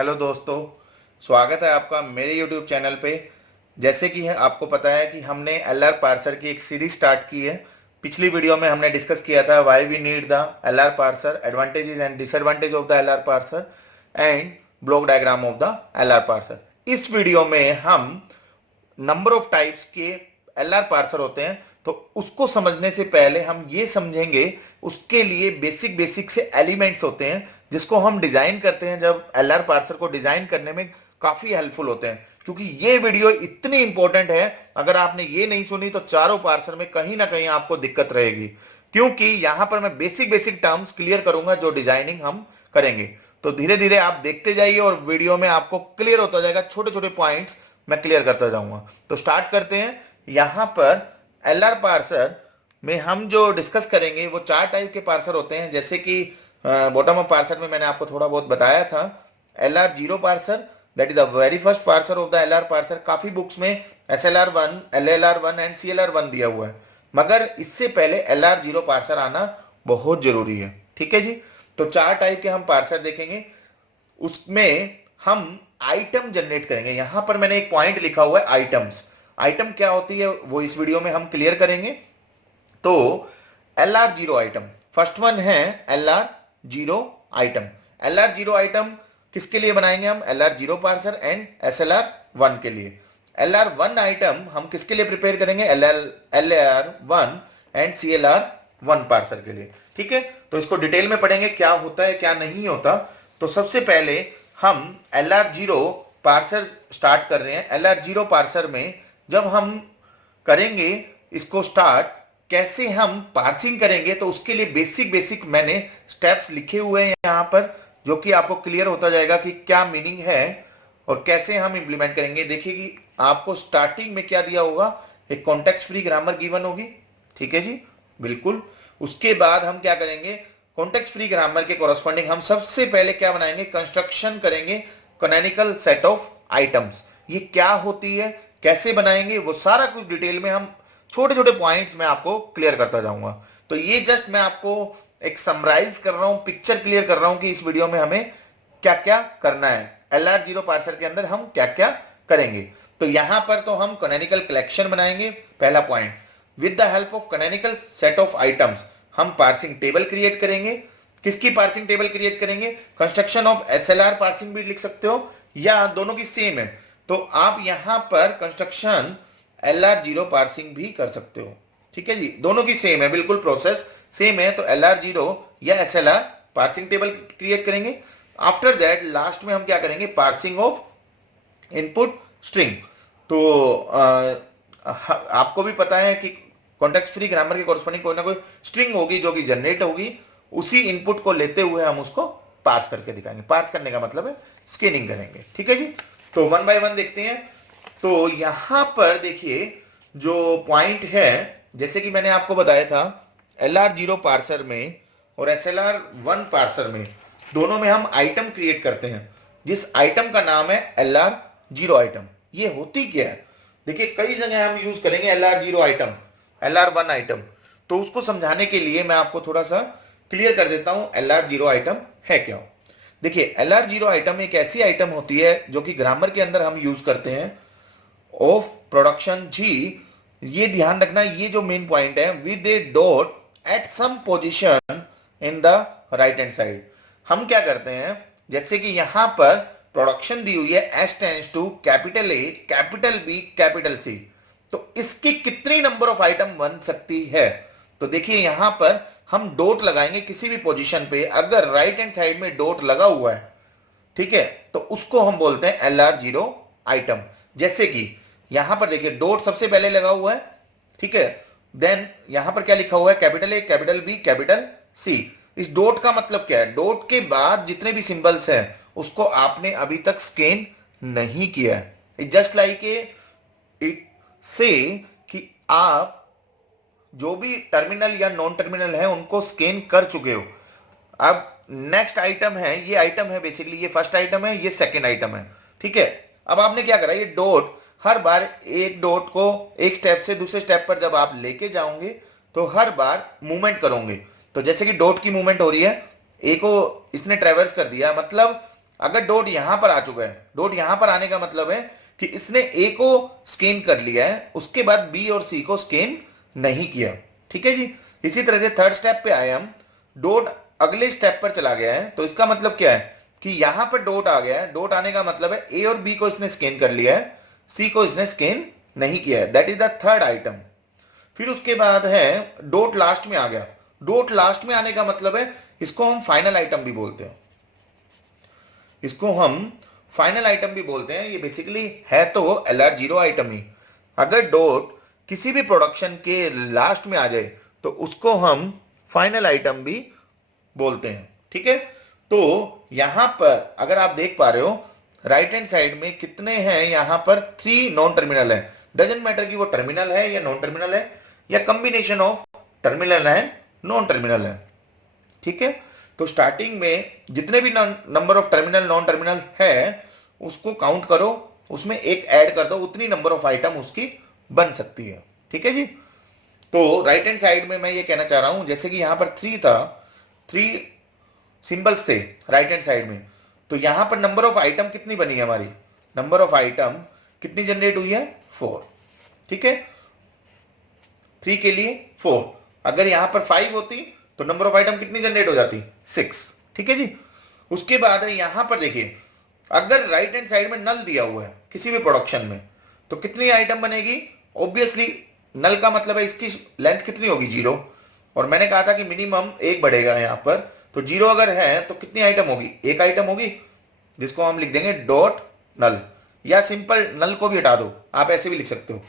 Hello दोस्तों, स्वागत है आपका मेरे YouTube चैनल पे। जैसे कि है आपको पता है कि हमने एलआर पार्सर की एक सीरीज स्टार्ट की है। पिछली वीडियो में हमने डिस्कस किया था why we need the LR parser, advantages and disadvantage of the LR parser and block diagram of the LR parser. इस वीडियो में हम नंबर ऑफ टाइप्स के एलआर पार्सर होते हैं, तो उसको समझने से पहले हम ये समझेंगे उसके लिए बेसिक बेसिक से एलिमेंट्स होते हैं जिसको हम डिजाइन करते हैं। जब एलआर पार्सर को डिजाइन करने में काफी हेल्पफुल होते हैं, क्योंकि ये वीडियो इतनी इंपॉर्टेंट है। अगर आपने ये नहीं सुनी तो चारों पार्सर में कहीं ना कहीं आपको दिक्कत रहेगी, क्योंकि यहां पर मैं बेसिक बेसिक टर्म्स क्लियर करूंगा जो डिजाइनिंग हम करेंगे। तो धीरे धीरे आप देखते जाइए और वीडियो में आपको क्लियर होता जाएगा, छोटे छोटे पॉइंट्स मैं क्लियर करता जाऊंगा। तो स्टार्ट करते हैं। यहां पर एलआर पार्सर में हम जो डिस्कस करेंगे वो चार टाइप के पार्सर होते हैं। जैसे कि बॉटम अप पार्सर में मैंने आपको थोड़ा बहुत बताया था। LR zero parser, that is the very first parser of the LR parser. काफी बुक्स में SLR1, LLR1 एंड CLR1 दिया हुआ है, मगर इससे पहले एलआर जीरो पार्सर आना बहुत जरूरी है। ठीक है जी। तो चार टाइप के हम पार्सर देखेंगे, उसमें हम आइटम जनरेट करेंगे। यहां पर मैंने एक पॉइंट लिखा हुआ है आइटम्स। आइटम क्या होती है वो इस वीडियो में हम क्लियर करेंगे। तो LR zero item, first one है LR zero item. LR zero item किसके लिए बनाएंगे हम? LR zero parser and SLR1 के लिए। एलआर वन आइटम हम किसके लिए प्रिपेयर करेंगे? LLR1 एंड CLR1 पार्सर के लिए। ठीक है, तो इसको डिटेल में पढ़ेंगे क्या होता है क्या नहीं होता। तो सबसे पहले हम एलआर जीरो पार्सर स्टार्ट कर रहे हैं। एलआर जीरो पार्सर में जब हम करेंगे इसको स्टार्ट, कैसे हम पार्सिंग करेंगे, तो उसके लिए बेसिक बेसिक मैंने स्टेप्स लिखे हुए हैं यहां पर, जो कि आपको क्लियर होता जाएगा कि क्या मीनिंग है और कैसे हम इंप्लीमेंट करेंगे। देखिए कि आपको स्टार्टिंग में क्या दिया होगा, एक कॉन्टेक्स्ट फ्री ग्रामर गिवन होगी। ठीक है जी, बिल्कुल। उसके बाद हम क्या करेंगे, कॉन्टेक्स्ट फ्री ग्रामर के कोरस्पॉन्डिंग हम सबसे पहले क्या बनाएंगे, कंस्ट्रक्शन करेंगे कैनोनिकल सेट ऑफ आइटम्स। ये क्या होती है, कैसे बनाएंगे, वो सारा कुछ डिटेल में हम छोटे छोटे पॉइंट्स में आपको क्लियर करता जाऊंगा। तो ये जस्ट मैं आपको एक समराइज कर रहा हूं, पिक्चर क्लियर कर रहा हूं कि इस वीडियो में हमें क्या क्या करना है, एलआर जीरो पार्सर के अंदर हम क्या क्या करेंगे। तो यहां पर तो हम कैनोनिकल कलेक्शन बनाएंगे। पहला point, with the help of canonical set of items हम पार्सिंग टेबल क्रिएट करेंगे। किसकी पार्सिंग टेबल क्रिएट करेंगे? कंस्ट्रक्शन ऑफ SLR पार्सिंग भी लिख सकते हो, या दोनों की सेम है तो आप यहां पर कंस्ट्रक्शन एलआर जीरो पार्सिंग भी कर सकते हो। ठीक है जी, दोनों की सेम है, बिल्कुल प्रोसेस सेम है। तो एलआर जीरो या SLR पार्सिंग टेबल क्रिएट करेंगे। आफ्टर दैट लास्ट में हम क्या करेंगे, पार्सिंग ऑफ इनपुट स्ट्रिंग। तो आपको भी पता है कि कॉन्टेक्स्ट फ्री ग्रामर के कॉरस्पॉन्डिंग कोई ना कोई स्ट्रिंग होगी जो कि जनरेट होगी। उसी इनपुट को लेते हुए हम उसको पार्स करके दिखाएंगे। पार्स करने का मतलब है स्कैनिंग करेंगे। ठीक है जी, तो वन बाय वन देखते हैं। तो यहां पर देखिए जो पॉइंट है, जैसे कि मैंने आपको बताया था एलआर जीरो पार्सर में और SLR1 पार्सर में, दोनों में हम आइटम क्रिएट करते हैं, जिस आइटम का नाम है एलआर जीरो आइटम। ये होती क्या है, देखिए कई जगह हम यूज करेंगे LR zero item, LR1 item. तो उसको समझाने के लिए मैं आपको थोड़ा सा क्लियर कर देता हूं एलआर जीरो आइटम है क्या। देखिए एलआर जीरो आइटम एक ऐसी आइटम होती है जो कि ग्रामर के अंदर हम यूज करते हैं ऑफ प्रोडक्शन जी। ये ध्यान रखना, ये जो मेन पॉइंट है, with a dot at some position in the right hand side. हम क्या करते हैं, जैसे कि यहां पर प्रोडक्शन दी हुई है S tends to capital A, capital B, capital C। तो इसकी कितनी नंबर ऑफ आइटम बन सकती है? तो देखिए यहां पर हम डॉट लगाएंगे किसी भी पोजीशन पे। अगर राइट हैंड साइड में डॉट लगा हुआ है, ठीक है, तो उसको हम बोलते हैं एलआर जीरो आइटम। जैसे कि यहां पर देखिए डॉट सबसे पहले लगा हुआ है, ठीक है, देन यहां पर क्या लिखा हुआ है, capital A, capital B, capital C। इस डॉट का मतलब क्या है, डॉट के बाद जितने भी सिंबल्स हैं उसको आपने अभी तक स्कैन नहीं किया है। जस्ट लाइक इट से कि आप जो भी टर्मिनल या नॉन टर्मिनल है उनको स्कैन कर चुके हो। अब नेक्स्ट आइटम है, ये आइटम है बेसिकली, ये फर्स्ट आइटम है, ये सेकंड आइटम है। ठीक है, अब आपने क्या करा, ये डॉट हर बार एक डॉट को एक स्टेप से दूसरे स्टेप पर जब आप लेके जाओगे तो हर बार मूवमेंट करोगे। तो जैसे कि डॉट की मूवमेंट हो रही है, ए को इसने ट्रेवर्स कर दिया, मतलब अगर डॉट यहां पर आ चुका है, डॉट यहां पर आने का मतलब है कि इसने ए को स्कैन कर लिया है, उसके बाद बी और सी को स्कैन नहीं किया। ठीक है जी। इसी तरह से थर्ड स्टेप पे आए हम, डॉट अगले स्टेप पर चला गया है, तो इसका मतलब क्या है कि यहां पर डॉट आ गया है। डॉट आने का मतलब है ए और बी को इसने स्कैन कर लिया है, सी को इसने स्कैन नहीं किया है। That is the third item. फिर उसके बाद है डॉट लास्ट में आ गया। डॉट लास्ट में आने का मतलब है इसको हम फाइनल आइटम भी बोलते हैं, इसको हम फाइनल आइटम भी बोलते हैं। ये बेसिकली है तो LR0 आइटम ही। अगर डॉट किसी भी प्रोडक्शन के लास्ट में आ जाए तो उसको हम फाइनल आइटम भी बोलते हैं। ठीक है। तो यहां पर अगर आप देख पा रहे हो राइट हैंड साइड में कितने हैं, यहां पर 3 नॉन टर्मिनल है। डजंट मैटर कि वो टर्मिनल है या नॉन टर्मिनल है या कॉम्बिनेशन ऑफ टर्मिनल है नॉन टर्मिनल है। ठीक है। तो स्टार्टिंग में जितने भी number of terminal non terminal है उसको काउंट करो, उसमें एक ऐड कर दो, उतनी नंबर ऑफ आइटम उसकी बन सकती है। ठीक है जी। तो राइट हैंड साइड में मैं ये कहना चाह रहा हूं, जैसे कि यहां पर 3 था, 3 सिंबल्स थे राइट हैंड साइड में, तो यहां पर नंबर ऑफ आइटम कितनी बनी है हमारी, नंबर ऑफ आइटम कितनी जनरेट हुई है, 4। ठीक है। 3 के लिए 4। अगर यहां पर 5 होती तो नंबर ऑफ आइटम कितनी जनरेट हो जाती, 6। ठीक है जी। उसके बाद यहां पर देखिए, अगर राइट हैंड साइड में नल दिया हुआ है किसी भी प्रोडक्शन में तो कितनी आइटम बनेगी, ऑब्वियसली नल का मतलब है इसकी लेंथ कितनी होगी, 0। और मैंने कहा था कि मिनिमम 1 बढ़ेगा यहां पर, तो 0 अगर है तो कितनी आइटम होगी, 1 आइटम होगी, जिसको हम लिख देंगे डॉट नल, या सिंपल नल को भी हटा दो, आप ऐसे भी लिख सकते हो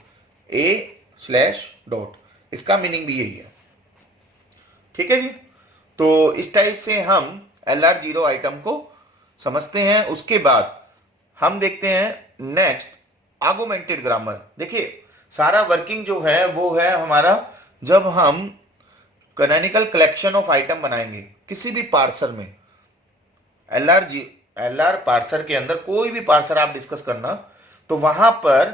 A/डॉट, इसका मीनिंग भी यही है। ठीक है जी। तो इस टाइप से हम LR0 आइटम को समझते हैं। उसके बाद हम देखते हैं नेक्स्ट आर्गुमेंटेड ग्रामर। देखिए सारा वर्किंग जो है वो है हमारा, जब हम कैनोनिकल कलेक्शन ऑफ आइटम बनाएंगे किसी भी पार्सर में, LR पार्सर के अंदर कोई भी पार्सर आप डिस्कस करना, तो वहां पर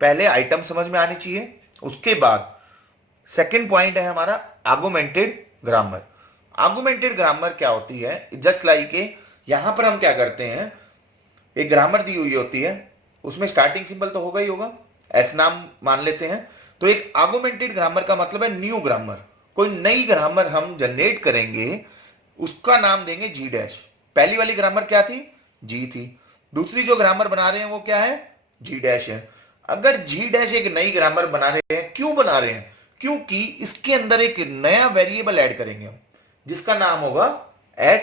पहले आइटम समझ में आनी चाहिए। उसके बाद सेकंड पॉइंट है हमारा आर्गुमेंटेड ग्रामर। आर्गुमेंटेड ग्रामर क्या होती है, जस्ट लाइक यहां पर हम क्या करते हैं, एक ग्रामर दी हुई होती है, उसमें स्टार्टिंग सिंबल तो होगा ही होगा, एस नाम मान लेते हैं। तो एक आर्गुमेंटेड ग्रामर का मतलब है न्यू ग्रामर, कोई नई ग्रामर हम जनरेट करेंगे, उसका नाम देंगे G डैश। पहली वाली ग्रामर क्या थी, G थी, दूसरी जो ग्रामर बना रहे हैं वो क्या है, G डैश है। अगर G डैश एक नई ग्रामर बना रहे हैं, क्यों बना रहे हैं, क्योंकि इसके अंदर एक नया वेरिएबल ऐड करेंगे हम, जिसका नाम होगा S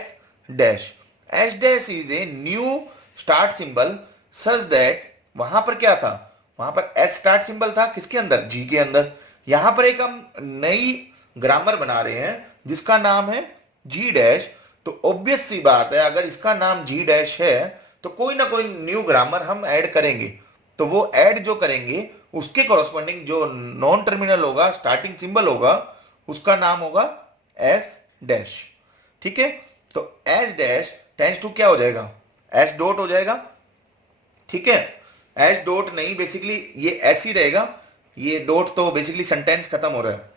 dash. S dash is a new start symbol such that, वहां पर क्या था, वहां पर S स्टार्ट सिंबल था किसके अंदर, G के अंदर। यहां पर एक हम नई ग्रामर बना रहे हैं जिसका नाम है G डैश। तो ऑब्वियस सी बात है, अगर इसका नाम G डैश है तो कोई ना कोई न्यू ग्रामर हम ऐड करेंगे, तो वो ऐड जो करेंगे उसके कॉरस्पॉन्डिंग जो नॉन टर्मिनल होगा, स्टार्टिंग सिंबल होगा, उसका नाम होगा S डैश। ठीक है। तो S डैश टेंस टू क्या हो जाएगा, S डॉट हो जाएगा। ठीक है। S डॉट नहीं, बेसिकली ये S ही रहेगा, ये डॉट तो बेसिकली सेंटेंस खत्म हो रहा है।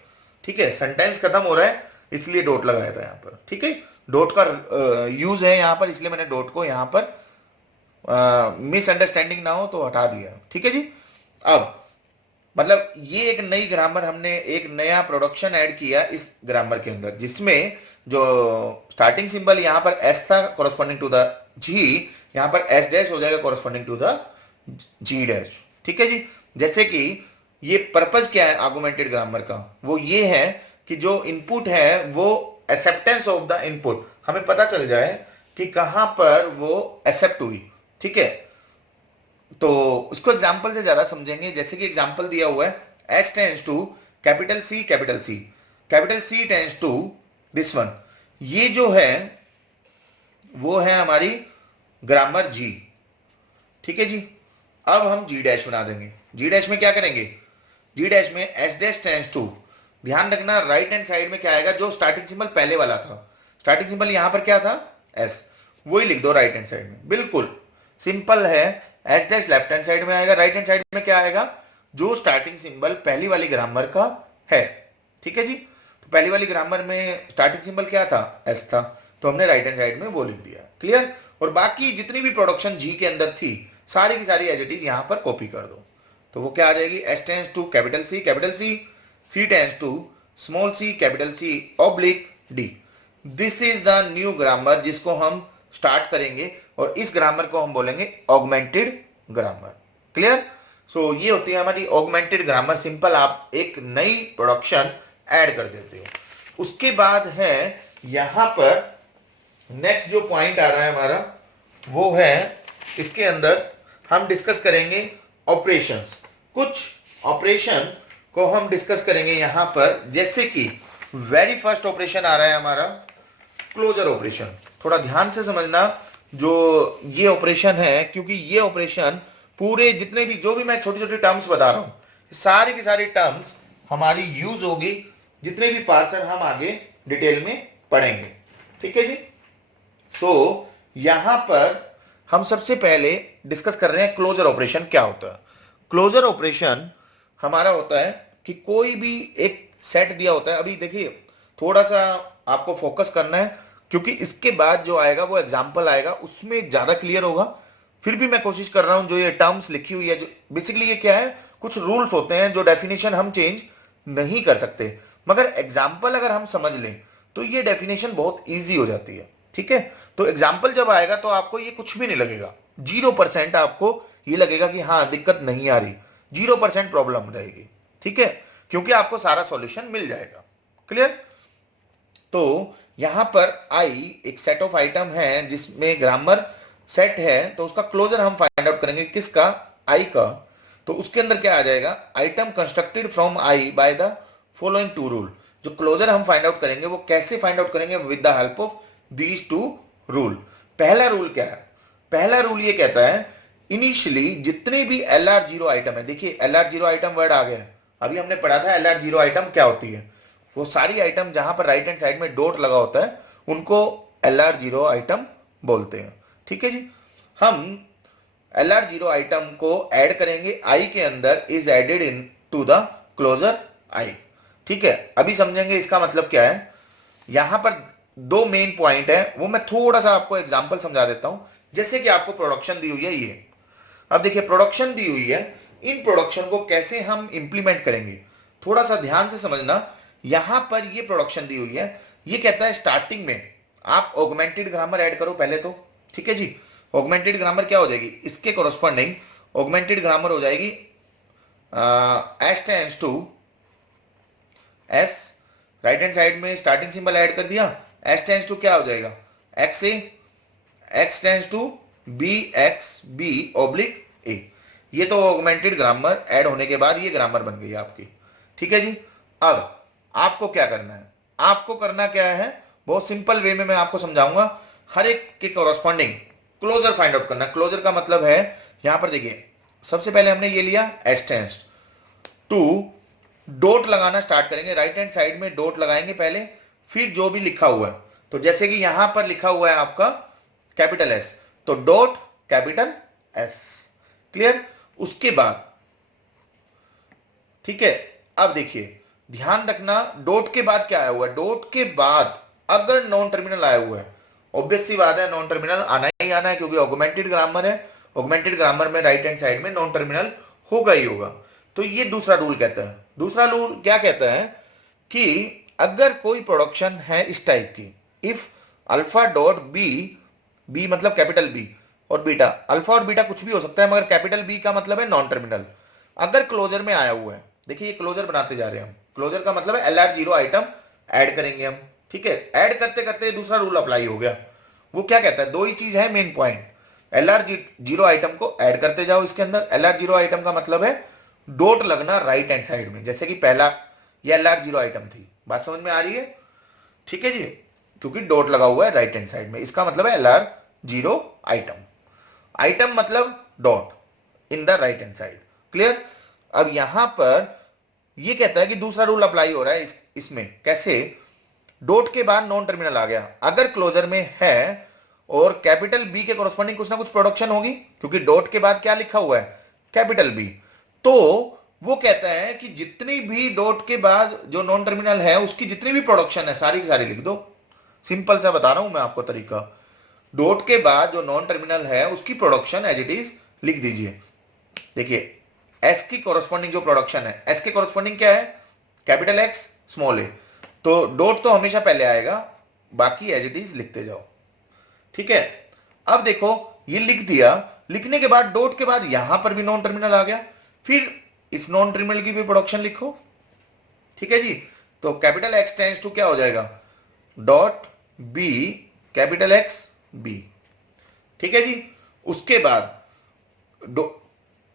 ठीक है, सेंटेंस खत्म हो रहा है इसलिए डॉट लगाया था यहां पर। ठीक है, डॉट का यूज है यहां पर, इसलिए मैंने डॉट को यहां पर मिसअंडरस्टैंडिंग ना हो तो हटा दिया। ठीक है जी। अब मतलब ये एक नई ग्रामर, हमने एक नया प्रोडक्शन ऐड किया इस ग्रामर के अंदर, जिसमें जो स्टार्टिंग सिंबल यहां पर S था कॉरस्पॉन्डिंग टू द G, यहां पर S डैश हो जाएगा corresponding to the G dash. ठीक है जी। जैसे कि ये पर्पज क्या है आर्गुमेंटेड ग्रामर का, वो ये है कि जो इनपुट है वो एक्सेप्टेंस ऑफ द इनपुट, हमें पता चल जाए कि कहां पर वो एक्सेप्ट हुई। ठीक है। तो उसको एग्जांपल से ज्यादा समझेंगे। जैसे कि एग्जांपल दिया हुआ है H tends to capital C, capital C, capital C tends to this one. ये जो है वो है हमारी ग्रामर G। ठीक है जी। अब हम G डैश बना देंगे। G डैश में क्या करेंगे, G डैश में S डैश टेंस टू, ध्यान रखना राइट हैंड साइड में क्या आएगा, जो स्टार्टिंग सिंबल पहले वाला था, स्टार्टिंग सिंबल यहां पर क्या था, S, वही लिख दो राइट हैंड साइड में। बिल्कुल सिंपल है। S dash left hand side में आएगा, राइट हैंड साइड में क्या आएगा, जो स्टार्टिंग सिंबल पहली वाली ग्रामर का है। ठीक है जी। तो पहली वाली ग्रामर में स्टार्टिंग सिंबल क्या था, S था, तो हमने राइट हैंड साइड में वो लिख दिया। क्लियर। और बाकी जितनी भी प्रोडक्शन जी के अंदर थी सारी की सारी एज इट इज यहां पर कॉपी कर दो। तो वो क्या आ जाएगी, S tends to capital C, C tends to small C, capital C oblique D. This is the new grammar जिसको हम स्टार्ट करेंगे और इस ग्रामर को हम बोलेंगे ऑगमेंटेड ग्रामर। क्लियर? सो ये होती है हमारी ऑगमेंटेड ग्रामर। सिंपल आप एक नई प्रोडक्शन ऐड कर देते हो। उसके बाद है यहां पर नेक्स्ट जो पॉइंट आ रहा है हमारा वो है, इसके अंदर हम डिस्कस करेंगे ऑपरेशंस। कुछ ऑपरेशन को हम डिस्कस करेंगे यहां पर, जैसे कि वेरी फर्स्ट ऑपरेशन आ रहा है हमारा क्लोजर ऑपरेशन। थोड़ा ध्यान से समझना जो ये ऑपरेशन है, क्योंकि ये ऑपरेशन पूरे जितने भी जो भी मैं छोटी छोटी टर्म्स बता रहा हूं सारी की सारी टर्म्स हमारी यूज होगी जितने भी पार्सर हम आगे डिटेल में पढ़ेंगे। ठीक है जी। तो यहां पर हम सबसे पहले डिस्कस कर रहे हैं क्लोजर ऑपरेशन क्या होता है। क्लोजर ऑपरेशन हमारा होता है कि कोई भी एक सेट दिया होता है। अभी देखिए थोड़ा सा आपको फोकस करना है, क्योंकि इसके बाद जो आएगा वो एग्जाम्पल आएगा, उसमें ज्यादा क्लियर होगा। फिर भी मैं कोशिश कर रहा हूं, जो ये टर्म्स लिखी हुई है, जो बेसिकली ये क्या है, कुछ रूल्स होते हैं जो डेफिनेशन हम चेंज नहीं कर सकते, मगर एग्जाम्पल अगर हम समझ लें तो ये डेफिनेशन बहुत ईजी हो जाती है। ठीक है, तो एग्जाम्पल जब आएगा तो आपको ये कुछ भी नहीं लगेगा, 0% आपको ये लगेगा कि हाँ दिक्कत नहीं आ रही, 0% प्रॉब्लम रहेगी। ठीक है, क्योंकि आपको सारा सॉल्यूशन मिल जाएगा। क्लियर? तो यहां पर आई एक सेट ऑफ आइटम है जिसमें ग्रामर सेट है, तो उसका क्लोजर हम फाइंड आउट करेंगे। किसका? आई का। तो उसके अंदर क्या आ जाएगा, item constructed from I by the following two rule. जो क्लोजर हम फाइंड आउट करेंगे वो कैसे फाइंड आउट करेंगे, with the help of these two rule. पहला रूल क्या है? पहला रूल ये कहता है इनिशियली जितने भी LR0 आइटम है, देखिए LR0 आइटम वर्ड आ गया है, अभी हमने पढ़ा था LR0 आइटम क्या होती है। वो सारी आइटम जहां पर राइट हैंड साइड में डॉट लगा होता है उनको LR0 आइटम बोलते हैं। ठीक है जी। हम LR0 आइटम को ऐड करेंगे आई के अंदर, is added into the closure I. ठीक है, अभी समझेंगे इसका मतलब क्या है। यहां पर दो मेन पॉइंट है, वो मैं थोड़ा सा आपको एग्जांपल समझा देता हूं। जैसे कि आपको प्रोडक्शन दी हुई है ये, अब देखिए प्रोडक्शन दी हुई है, इन प्रोडक्शन को कैसे हम इंप्लीमेंट करेंगे थोड़ा सा ध्यान से समझना। यहां पर ये प्रोडक्शन दी हुई है, ये कहता है स्टार्टिंग में आप ऑगमेंटेड ग्रामर ऐड करो पहले तो। ठीक है जी। ऑगमेंटेड ग्रामर क्या हो जाएगी, इसके कोरस्पॉन्डिंग ऑगमेंटेड ग्रामर हो जाएगी S tends to S, right hand side में स्टार्टिंग सिंबल ऐड कर दिया, एस टेंस टू क्या हो जाएगा, X A, X tends to B X B oblique A. ये तो ऑगमेंटेड ग्रामर ऐड होने के बाद ये ग्रामर बन गई आपकी। ठीक है जी। अब आपको क्या करना है, आपको करना क्या है, बहुत सिंपल वे में मैं आपको समझाऊंगा। हर एक के कोरस्पॉन्डिंग क्लोजर फाइंड आउट करना। क्लोजर का मतलब है यहां पर देखिए सबसे पहले हमने ये लिया एस टेंस टू, डॉट लगाना स्टार्ट करेंगे, राइट हैंड साइड में डॉट लगाएंगे पहले, फिर जो भी लिखा हुआ है, तो जैसे कि यहां पर लिखा हुआ है आपका कैपिटल एस, तो डॉट कैपिटल एस। क्लियर? उसके बाद ठीक है, अब देखिए ध्यान रखना डॉट के बाद क्या आया हुआ है, डॉट के बाद अगर नॉन टर्मिनल आया हुआ है, ऑब्वियस सी बात है नॉन टर्मिनल आना ही आना है, क्योंकि ऑगमेंटेड ग्रामर है। ऑगमेंटेड ग्रामर में राइट हैंड साइड में नॉन टर्मिनल होगा ही होगा। तो ये दूसरा रूल कहता है। दूसरा रूल क्या कहता है कि अगर कोई प्रोडक्शन है इस टाइप की, if alpha dot B, B मतलब कैपिटल बी और बीटा, अल्फा और बीटा कुछ भी हो सकता है मगर कैपिटल बी का मतलब है नॉन टर्मिनल, अगर क्लोजर में आया हुआ है, देखिए ये क्लोजर बनाते जा रहे हैं हम, क्लोजर का मतलब है LR0 आइटम ऐड करेंगे हम। ठीक है, ऐड करते करते दूसरा रूल अप्लाई हो गया। वो क्या कहता है, दो ही चीज है मेन पॉइंट, LR0 आइटम को ऐड करते जाओ इसके अंदर। LR0 आइटम का मतलब है डॉट लगना राइट हैंड साइड में, जैसे कि पहला ये LR0 आइटम थी, बात समझ में आ रही है? ठीक है जी, क्योंकि डॉट लगा हुआ है राइट हैंड साइड में, इसका मतलब है LR0 आइटम, आइटम मतलब dot in the right hand side. Clear? अब यहां पर ये कहता है कि दूसरा रूल अप्लाई हो रहा है इसमें कैसे, डॉट के बाद नॉन टर्मिनल आ गया, अगर क्लोजर में है और कैपिटल बी के कोरस्पॉन्डिंग कुछ ना कुछ प्रोडक्शन होगी, क्योंकि डॉट के बाद क्या लिखा हुआ है, कैपिटल बी, तो वो कहता है कि जितनी भी डॉट के बाद जो नॉन टर्मिनल है उसकी जितनी भी प्रोडक्शन है सारी की सारी लिख दो। सिंपल सा बता रहा हूं मैं आपको तरीका, डॉट के बाद जो नॉन टर्मिनल है उसकी प्रोडक्शन एज इट इज लिख दीजिए। देखिए एस की कॉरेस्पॉन्डिंग जो प्रोडक्शन है, एस के कॉरेस्पॉन्डिंग क्या है, कैपिटल एक्स स्मॉल ए, तो डॉट तो हमेशा पहले आएगा, बाकी एज इट इज लिखते जाओ। ठीक है, अब देखो ये लिख दिया, लिखने के बाद डॉट के बाद यहां पर भी नॉन टर्मिनल आ गया, फिर इस नॉन टर्मिनल की भी प्रोडक्शन लिखो। ठीक है जी, तो कैपिटल एक्स टेंस टू क्या हो जाएगा, dot B capital X B. ठीक है जी, उसके बाद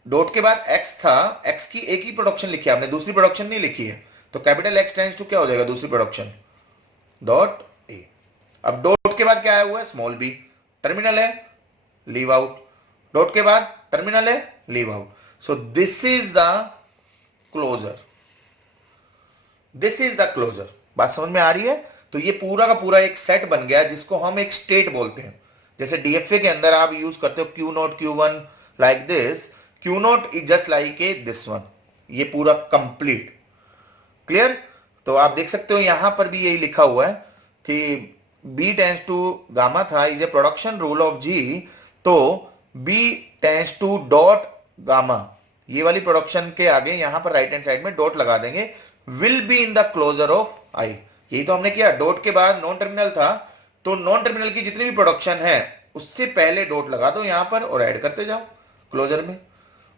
डॉट के बाद एक्स था, एक्स की एक ही प्रोडक्शन लिखी है आपने, दूसरी प्रोडक्शन नहीं लिखी है, तो कैपिटल एक्स टेंस टू क्या हो जाएगा, दूसरी प्रोडक्शन डॉट ए। अब डॉट के बाद क्या आया हुआ है, स्मॉल बी, टर्मिनल है, लीव आउट, डॉट के बाद टर्मिनल है, leave out. So this is the closure, this is the closure. बात समझ में आ रही है? तो ये पूरा का पूरा एक सेट बन गया जिसको हम एक स्टेट बोलते हैं। जैसे डीएफए के अंदर आप यूज करते हो Q not Q one like this, Q not is just like a this one, ये पूरा कंप्लीट। क्लियर? तो आप देख सकते हो यहां पर भी यही लिखा हुआ है कि B टेंस टू गामा था is a production rule of G, तो B tends to dot gamma, ये वाली प्रोडक्शन के आगे यहां पर राइट हैंड साइड में डॉट लगा देंगे, will be in the closure of I। यही तो हमने किया, डॉट के बाद नॉन टर्मिनल था, तो नॉन टर्मिनल की जितनी भी प्रोडक्शन है उससे पहले डॉट लगा दो यहां पर और ऐड करते जाओ क्लोजर में।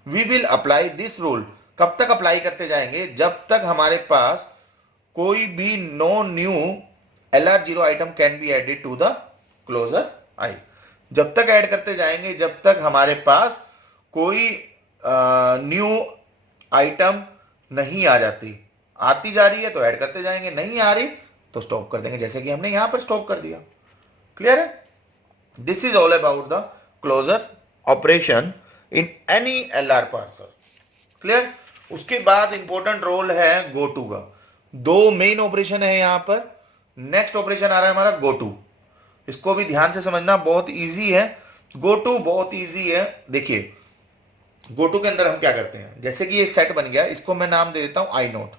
We will apply this rule, कब तक अप्लाई करते जाएंगे, जब तक हमारे पास कोई भी no new LR0 item can be added to the closure I। जब तक ऐड करते जाएंगे जब तक हमारे पास कोई न्यू आइटम नहीं आ जाती, आती जा रही है तो ऐड करते जाएंगे, नहीं आ रही तो स्टॉप कर देंगे, जैसे कि हमने यहां पर स्टॉप कर दिया। क्लियर है? This is all about the closure operation in any LR parser. Clear? उसके बाद इंपॉर्टेंट रोल है गो टू का। दो मेन ऑपरेशन है यहां पर। नेक्स्ट ऑपरेशन आ रहा है हमारा गो टू, इसको भी ध्यान से समझना, बहुत इजी है गो टू, बहुत इजी है। देखिए गो टू के अंदर हम क्या करते हैं, जैसे कि ये सेट बन गया, इसको मैं नाम दे देता हूं आई नोट।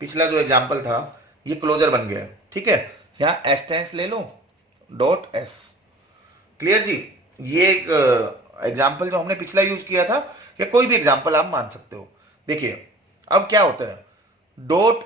पिछला जो एग्जाम्पल था ये क्लोजर बन गया है। ठीक है, यहां एस टेंस ले लो, डॉट एस। क्लियर जी? ये एक एग्जाम्पल जो हमने पिछला यूज किया था, या कोई भी एग्जाम्पल आप मान सकते हो। देखिए अब क्या होता है, डॉट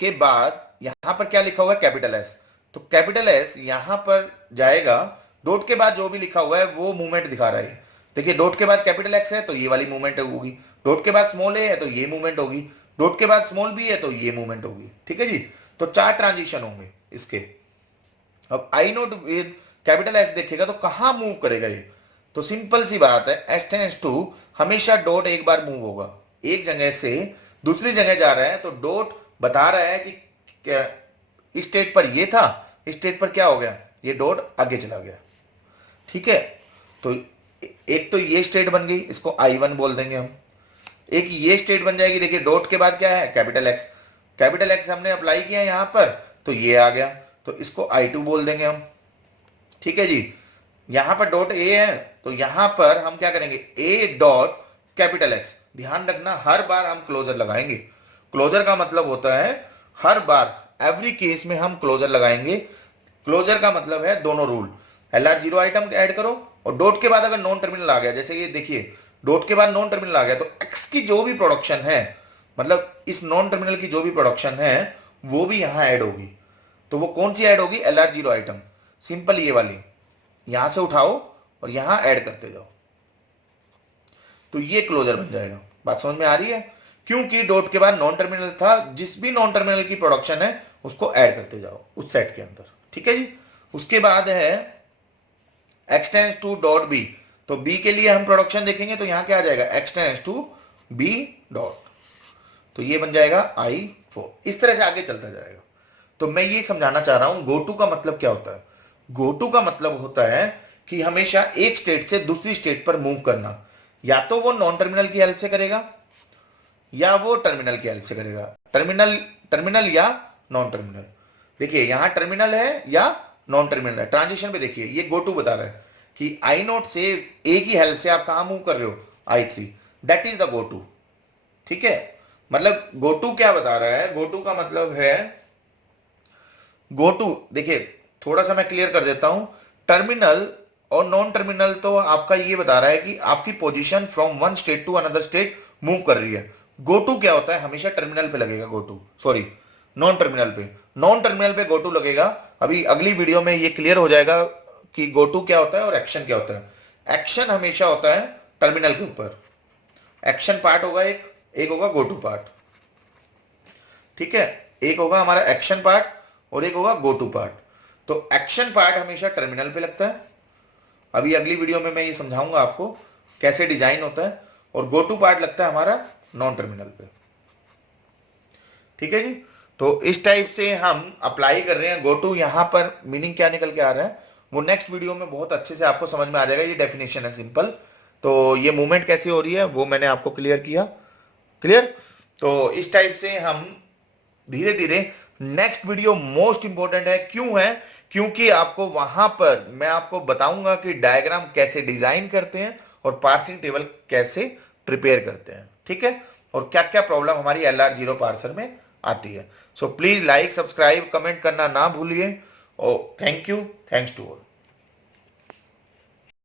के बाद यहां पर क्या लिखा हुआ है, कैपिटल एस, तो कैपिटल एस यहां पर जाएगा, डॉट के बाद जो भी लिखा हुआ है वो मूवमेंट दिखा रहा है। देखिए डॉट के बाद कैपिटल एक्स है तो ये वाली मूवमेंट होगी, डॉट के बाद स्मॉल ए है तो ये मूवमेंट होगी, डॉट के बाद स्मॉल बी है तो ये मूवमेंट होगी। ठीक है जी, तो 4 ट्रांजिशन होंगे इसके। अब आई नोट विद कैपिटल एस देखेगा तो कहां मूव करेगा ये, तो सिंपल सी बात है, एस टेंस टू हमेशा डॉट एक बार मूव होगा, एक जगह से दूसरी जगह जा रहा है तो डॉट बता रहा है कि इस स्टेट पर ये था, इस स्टेट पर क्या हो गया, ये डॉट आगे चला गया। ठीक है, तो एक तो ये स्टेट बन गई, इसको I1 बोल देंगे हम। एक ये स्टेट बन जाएगी, देखिए डॉट के बाद क्या है, कैपिटल एक्स, कैपिटल एक्स हमने अप्लाई किया यहां पर तो ये आ गया, तो इसको I2 बोल देंगे हम। ठीक है जी, यहां पर डॉट ए है तो यहां पर हम क्या करेंगे, ए डॉट कैपिटल एक्स। ध्यान रखना हर बार हम क्लोजर लगाएंगे, क्लोजर का मतलब होता है हर बार, एवरी केस में हम क्लोजर लगाएंगे। क्लोजर का मतलब है दोनों रूल, LR0 आइटम ऐड करो और डॉट के बाद अगर नॉन टर्मिनल आ गया, जैसे ये देखिए डॉट के बाद नॉन टर्मिनल आ गया तो एक्स की जो भी प्रोडक्शन है, मतलब इस नॉन टर्मिनल की जो भी प्रोडक्शन है वो भी यहां ऐड होगी। तो वो कौन सी ऐड होगी, LR0 आइटम, सिंपल ये वाली, यहां से उठाओ और यहां ऐड करते जाओ, तो ये क्लोजर बन जाएगा। बात समझ में आ रही है? क्योंकि डॉट के बाद नॉन टर्मिनल था, जिस भी नॉन टर्मिनल की प्रोडक्शन है उसको ऐड करते जाओ उस सेट के अंदर। ठीक है जी, उसके बाद है एक्सटेंस टू डॉट बी, तो बी के लिए हम प्रोडक्शन देखेंगे तो यहां क्या आ जाएगा, एक्सटेंस टू बी डॉट, तो ये बन जाएगा I4। इस तरह से आगे चलता जाएगा। तो मैं ये समझाना चाह रहा हूं गो टू का मतलब क्या होता है। गो टू का मतलब होता है कि हमेशा एक स्टेट से दूसरी स्टेट पर मूव करना, या तो वो नॉन टर्मिनल की हेल्प से करेगा या वो टर्मिनल की हेल्प से करेगा, टर्मिनल या नॉन टर्मिनल। देखिए यहां टर्मिनल है या नॉन टर्मिनल है, ट्रांजिशन पे देखिए ये गो टू बता रहा है कि आई नोट से ए की हेल्प से आप कहां मूव कर रहे हो, I3, that is the go to. ठीक है, मतलब गो टू क्या बता रहा है, गो टू का मतलब है, गो टू देखिए थोड़ा सा मैं क्लियर कर देता हूं, टर्मिनल और नॉन टर्मिनल तो आपका ये बता रहा है कि आपकी position from one state to another state move कर रही है। गो टू क्या होता है, हमेशा टर्मिनल पे लगेगा go to, sorry non terminal पे गो टू लगेगा। अभी अगली वीडियो में ये क्लियर हो जाएगा कि गो टू क्या होता है और एक्शन क्या होता है। एक्शन हमेशा होता है टर्मिनल के ऊपर, एक्शन पार्ट होगा एक होगा गो टू पार्ट, ठीक है, एक होगा हमारा एक्शन पार्ट और एक होगा गो टू पार्ट। तो एक्शन पार्ट हमेशा टर्मिनल पे लगता है, अभी अगली वीडियो में मैं ये समझाऊंगा आपको कैसे डिजाइन होता है, और गो टू पार्ट लगता है हमारा नॉन टर्मिनल पे, ठीक है जी। तो इस टाइप से हम अप्लाई कर रहे हैं गो टू। यहां पर मीनिंग क्या निकल के आ रहा है वो नेक्स्ट वीडियो में बहुत अच्छे से आपको समझ में आ जाएगा। ये डेफिनेशन है सिंपल। तो ये मूवमेंट कैसे हो रही है वो मैंने आपको क्लियर किया, क्लियर। तो इस टाइप से हम धीरे धीरे नेक्स्ट वीडियो मोस्ट इंपॉर्टेंट है। क्यों है, क्योंकि आपको वहां पर मैं आपको बताऊंगा कि डायग्राम कैसे डिजाइन करते हैं और पार्सिंग टेबल कैसे प्रिपेयर करते हैं, ठीक है, और क्या क्या प्रॉब्लम हमारी LR0 पार्सर में आती है। So please like, subscribe, comment करना ना भूलिए। और thank you, thanks to all.